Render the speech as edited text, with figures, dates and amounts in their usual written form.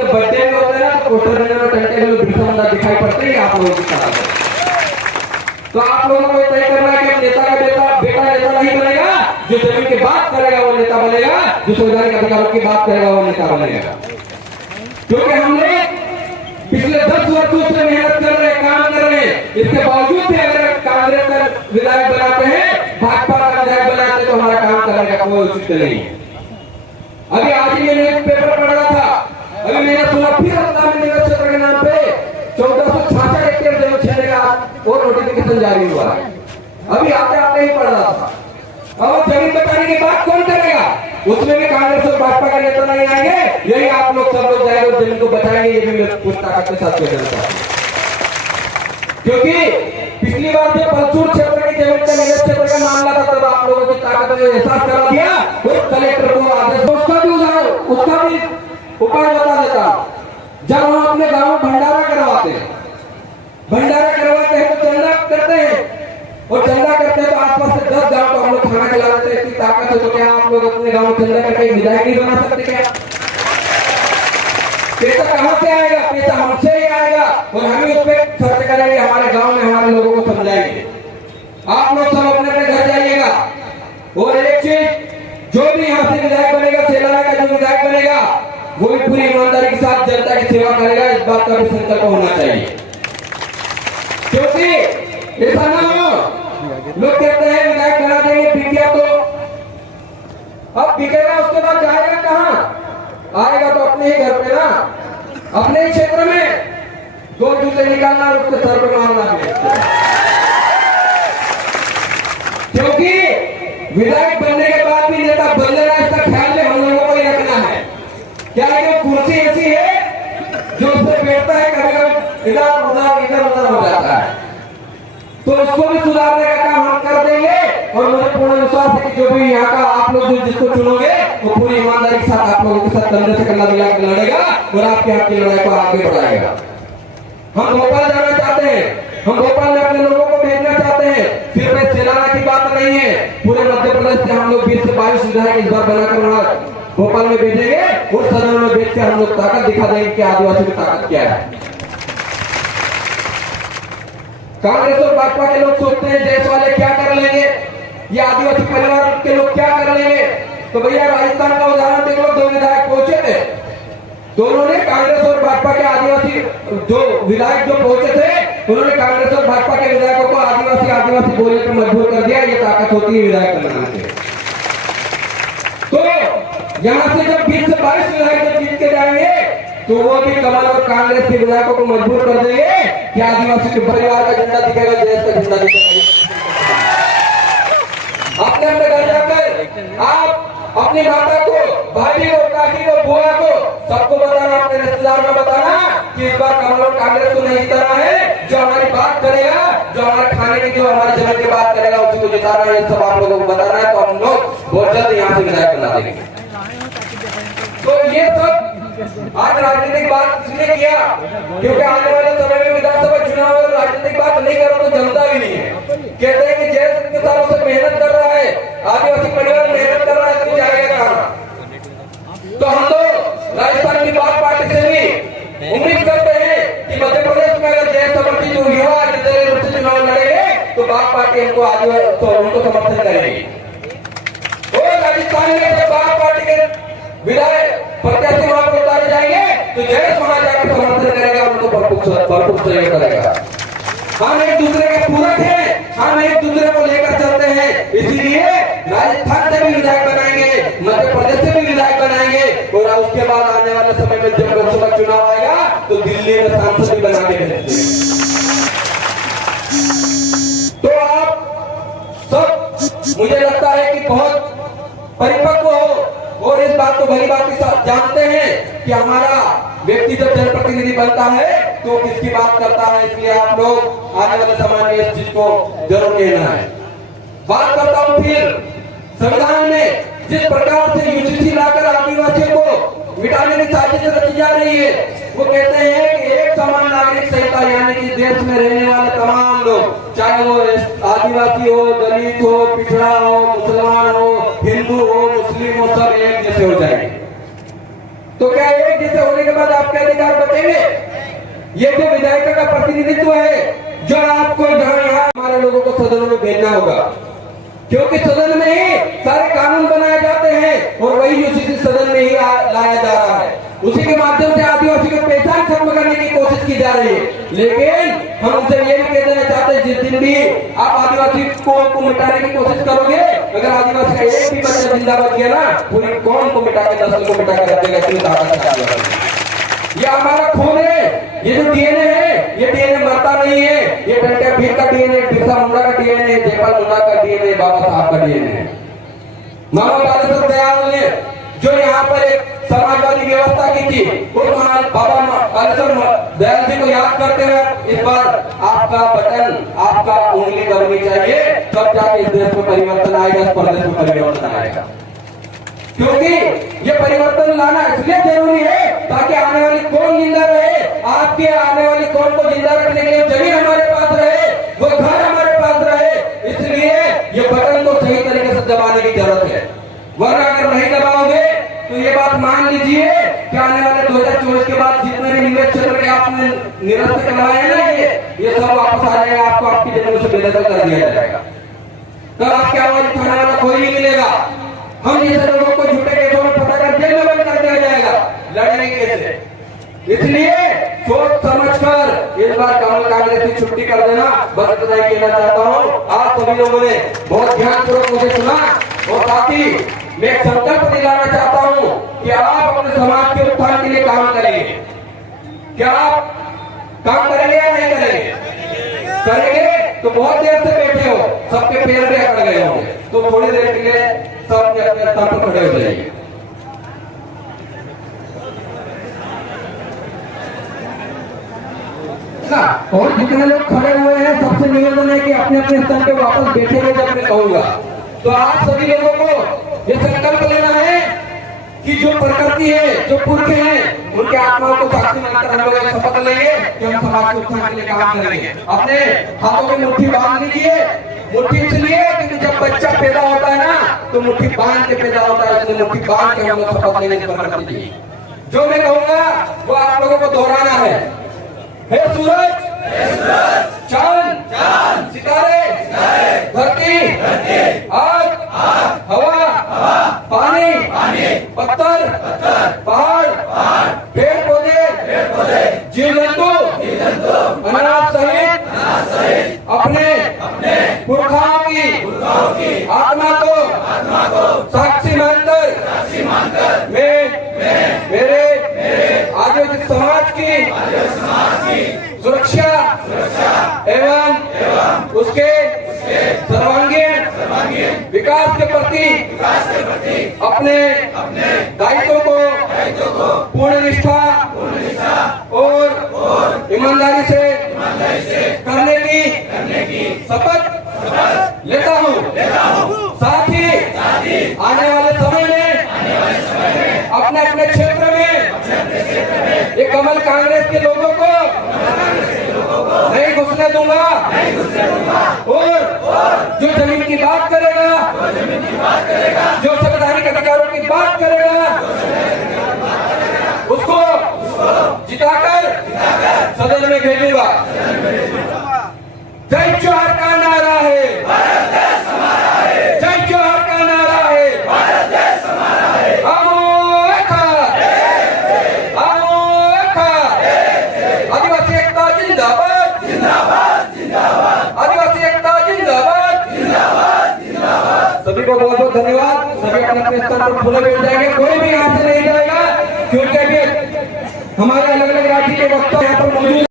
के बर्थडे में होते हैं ना, तो पोस्टर में टंटे में बिरसा मुंडा दिखाई पड़ते हैं आप लोगों की तरह। तो आप लोगों को तय करना है कि नेता का बेटा नेता नहीं बनेगा, जो जमीन की बात करेगा वो नेता बनेगा, जो संवैधानिक अधिकारों की बात करेगा वो नेता बनेगा। क्योंकि हमने पिछले 10 वर्षों से मेहनत कर रहे हैं, काम कर रहे हैं, इसके बावजूद भी अगर कांग्रेस का विधायक बनाते हैं, भाजपा का विधायक बनाते हैं, तो हमारा काम करने का कोई औचित्य नहीं है। अभी आज ही मैंने एक पेपर पढ़ रहा था, अभी मैंने सुना फिर निवेश क्षेत्र के नाम पे 1466 हेक्टेयर जमीन छीनने का और नोटिफिकेशन जारी हुआ है। अभी आते आते ही पढ़ रहा था। अब जमीन बचाने की बात कौन करेगा? उसमें भी कांग्रेस और भाजपा का नेता नहीं आएंगे, यही आप लोग सब लोग जाएंगे और जमीन को बचाएंगे। ये भी मैं पूरी ताकत के साथ कहना चाहता हूं, क्योंकि पिछली बार जब पलसूर क्षेत्र की जमीन का निवेश क्षेत्र का मामला था, तब आप लोगों की ताकत ने एहसास करा दिया और कलेक्टर को आदेश, उसका भी उपाय बता देता। जब हम अपने गांव भंडारा करवाते हैं तो चंदा करते हैं, और चंदा करते हैं तो आसपास से 10 गांव को हम लोग खाना खिला देते हैं। इतनी ताकत है तो क्या आप लोग अपने गांव में चंदा करके विधायक नहीं बना सकते क्या? पैसा कहां से आएगा? पैसा हमसे ही आएगा और हम ही उस पर खर्च करेंगे, हमारे गांव में हमारे लोगों को समझाएंगे। आप लोग सब अपने अपने घर जाइएगा। और एक चीज, जो भी यहाँ से विधायक बनेगा, सेलाना का जो विधायक बनेगा, वो भी पूरी ईमानदारी के साथ जनता की सेवा करेगा। इस बात का भी संकल्प होना चाहिए, क्योंकि ऐसा ना हो लोग कहते हैं विधायक बना देंगे, बिक गया तो अब बिकेगा, उसके बाद जाएगा कहां? आएगा तो अपने ही घर पे ना, अपने ही क्षेत्र में 2 जूते निकालना और उसके सर पे मारना है। क्योंकि विधायक बनने के बाद भी नेता बदलेगा, इसका ख्याल में हम लोगों को ही रखना है। क्या ये कुर्सी ऐसी है जो उससे बैठता है, कभी कभी इधर उधर हो जाता है, तो उसको भी सुधारने का काम हम कर देंगे। और मुझे पूर्ण विश्वास है कि जो भी यहाँ का आप लोग जिसको चुनोगे, वो पूरी ईमानदारी के साथ आप लोगों के साथ कंधे से कंधा मिला के लड़ेगा और आपके हक की लड़ाई को आगे बढ़ाएगा। हम भोपाल जाना चाहते हैं, हम भोपाल में अपने लोगों को भेजना चाहते हैं। सिर्फ सेलाना की बात नहीं है, पूरे मध्य प्रदेश से हम लोग 20 से 22 विधायक इस बार बनाकर वहां भोपाल में भेजेंगे और सदन में भेज के हम लोग ताकत दिखा देंगे कि आदिवासी की ताकत क्या है। कांग्रेस और भाजपा के लोग सोचते हैं देश वाले क्या कर लेंगे, ये आदिवासी परिवार के लोग क्या कर लेंगे। तो भैया राजस्थान का उदाहरण देख लो, 2 विधायक पहुंचे थे, दोनों ने कांग्रेस और भाजपा के आदिवासी जो विधायक जो पहुंचे थे, उन्होंने कांग्रेस और भाजपा के विधायकों को आदिवासी बोलने पर मजबूर कर दिया। ये ताकत होती है विधायक बनाने की। तो यहाँ से जब 20 से 22 विधायक जीत के जाएंगे, तो वो भी कमल और कांग्रेस के विधायकों को मजबूर कर देंगे कि आदिवासी के परिवार का झंडा दिखेगा, देश का झंडा दिखेगा। अपने अपने घर जाकर आप अपनी माता को, भाभी को, काकी को, बुआ को, सबको बताना, अपने रिश्तेदार में बताना कि इस बार कमल और कांग्रेस को नहीं जिताना है। जो हमारी बात करेगा, जो हमारे खाने की, जो हमारे जमीन की बात करेगा, उसी को जिताना है। सब आप लोगों को बताना है, तो हम लोग बहुत जल्द यहाँ से विधायक बना देंगे। तो ये सब आज राजनीतिक बात इसलिए किया क्योंकि आने वाले समय में विधानसभा चुनाव और राजनीतिक बात नहीं करो तो जमता भी नहीं है। कहते हैं कि जैसे इतने सालों से मेहनत कर रहा है, आदिवासी परिवार मेहनत कर रहा है, तो जाएगा कहां? तो हम लोग राजस्थान की बात पार्टी से भी उम्मीद करते हैं कि मध्य प्रदेश में अगर जय समर्थी जो युवा निर्दलीय रूप से चुनाव लड़ेंगे, तो बात पार्टी हमको उनको समर्थन करेगी। और राजस्थान में जब बात पार्टी के विधायक प्रत्याशी वहां पर उतारे जाएंगे, तो जय समाज जाकर समर्थन करेगा, उनको भरपूर सहयोग करेगा। हम एक दूसरे के पूरक हैं, हम एक दूसरे को लेकर चलते हैं। इसीलिए राजस्थान से भी विधायक बनाएंगे, मध्य प्रदेश से भी विधायक बनाएंगे, और उसके बाद आने वाले समय में जब लोकसभा चुनाव आएगा, तो दिल्ली में सांसद भी बना के भेजेंगे। तो आप सब, मुझे लगता है कि बहुत परिपक्व हो और इस बात को भली बात के साथ जानते हैं कि हमारा व्यक्ति जब जनप्रतिनिधि बनता है तो किसकी बात करता है। इसलिए आप लोग आने वाले समय में इस चीज को जरूर कहना है। बात करता हूं फिर संविधान में जिस प्रकार से यूजीसी लाकर आदिवासियों को मिटाने की साजिश रची जा रही है, वो कहते हैं कि एक समान नागरिक संहिता, यानी कि देश में रहने वाले तमाम लोग, चाहे वो आदिवासी हो, दलित हो, पिछड़ा हो, मुसलमान हो, हिंदू हो, मुस्लिम हो, सब एक जैसे हो जाएंगे। तो क्या एक जैसे होने के बाद आपके अधिकार बचेंगे? ये जो विधायिका का प्रतिनिधित्व है, जो आपको यहाँ हमारे लोगों को सदन में भेजना होगा, क्योंकि सदन में ही सारे कानून बनाए जाते हैं और वही उसी सदन में ही लाया जा रहा है। उसी के माध्यम से आदिवासी की पहचान खत्म करने की कोशिश की जा रही है। लेकिन हम उनसे ये भी कह देना चाहते हैं, जिस दिन भी आप आदिवासी को मिटाने की कोशिश करोगे, अगर आदिवासी का एक भी बच्चा जिंदा बच गया ना, पूरी कौम को मिटा के, नस्ल को मिटा के रख देगा। इतनी ताकत है। ये हमारा खून है, ये जो डीएनए है, ये डीएनए मरता नहीं है। ये टंटे भीर का डीएनए, बिरसा मुंडा का डीएनए, जयपाल मुंडा का डीएनए, बाबा साहब का डीएनए है। मामा बालेश्वर दयाल ने जो यहाँ पर एक समाजवादी व्यवस्था की थी, उस महान बाबा बालेश्वर दयाल जी को याद करते हुए इस बार आपका बटन, आपका उंगली दबनी चाहिए, तब जाके इस देश में परिवर्तन आएगा, इस प्रदेश में परिवर्तन आएगा। क्योंकि ये परिवर्तन लाना इसलिए जरूरी है ताकि आने वाली कौन जिंदा रहे, आपके आने वाली कौन को जिंदा रखने के लिए जमीन हमारे पास रहे, वो घर हमारे पास रहे। इसलिए ये बटन को सही तरीके से दबाने की जरूरत है, वरना अगर नहीं दबाओगे तो ये बात मान लीजिए कि आने वाले 2024 के बाद जितने भी निवेश क्षेत्र के आपने निरस्त करवाए ना, ये सब वापस आ जाएगा, आपको आपकी जमीन से बेदखल कर दिया जाएगा। कल आपकी आवाज उठाने वाला कोई नहीं मिलेगा। हम जैसे लोगों को झूठे केसों में पकड़कर जेल में बंद कर दिया जाएगा, लड़ेंगे कैसे? इसलिए सोच समझकर इस बार कमल कांग्रेस की छुट्टी कर देना, बस इतना ही कहना चाहता हूँ। आप सभी लोगों ने बहुत ध्यानपूर्वक मुझे सुना और साथ ही मैं एक संकल्प दिलाना चाहता हूँ कि आप अपने समाज के उत्थान के लिए काम करेंगे। क्या आप काम करेंगे या नहीं करेंगे? करेंगे तो बहुत देर से बैठे हो, सबके पैर भी अकड़ गए होंगे, तो थोड़ी देर के लिए सब अपने स्थान पर खड़े हो जाइए। और जितने लोग खड़े हुए हैं, सबसे निवेदन है कि अपने अपने स्थान पे वापस बैठेंगे जब मैं कहूंगा। तो आप सभी लोगों को ये संकल्प लेना है कि जो प्रकृति है, जो पुरख हैं, उनके आत्माओं को साक्षी मानकर हम लोग शपथ लेंगे कि हम समाज के उत्थान के लिए काम करेंगे। अपने हाथों में मुट्ठी बांध लीजिए। मुट्ठी इसलिए क्योंकि जब बच्चा पैदा होता है ना, तो मुट्ठी बांध के पैदा होता है, इसलिए मुट्ठी बांध के हम लोग शपथ लेने की प्रकृति है। जो मैं कहूंगा वो आप लोगों को दोहराना है। हे सूरज, चांद, सितारे, धरती, आग, हवा, पानी, पत्थर, पहाड़, पेड़ पौधे, जीव जंतु, अनाज सहित अपने पुरखाओं की आत्मा को साक्षी मानकर मैं मेरे आदिवासी समाज की सुरक्षा एवं उसके सर्वांगीण विकास के प्रति अपने दायित्व को पूर्ण निष्ठा और ईमानदारी से करने की शपथ लेता हूँ। साथ ही आने वाले समय में अपने अपने क्षेत्र में ये कमल कांग्रेस के लोगों को नहीं घुसने दूंगा और जो जमीन की बात करेगा, जो संवैधानिक अधिकारों की बात करेगा, उसको जिताकर सदन में भेजूंगा। जय जोहार का नारा है, जय जोहार का नारा है, आदिवासी एकता जिंदाबाद, आदिवासी एकता जिंदाबाद। सभी को बहुत बहुत धन्यवाद। सभी अपने अपने स्थान पर खुले बैठ जाएंगे, कोई भी यहाँ से नहीं जाएगा, क्योंकि अभी हमारे अलग अलग राज्य के वक्ता यहाँ पर मौजूद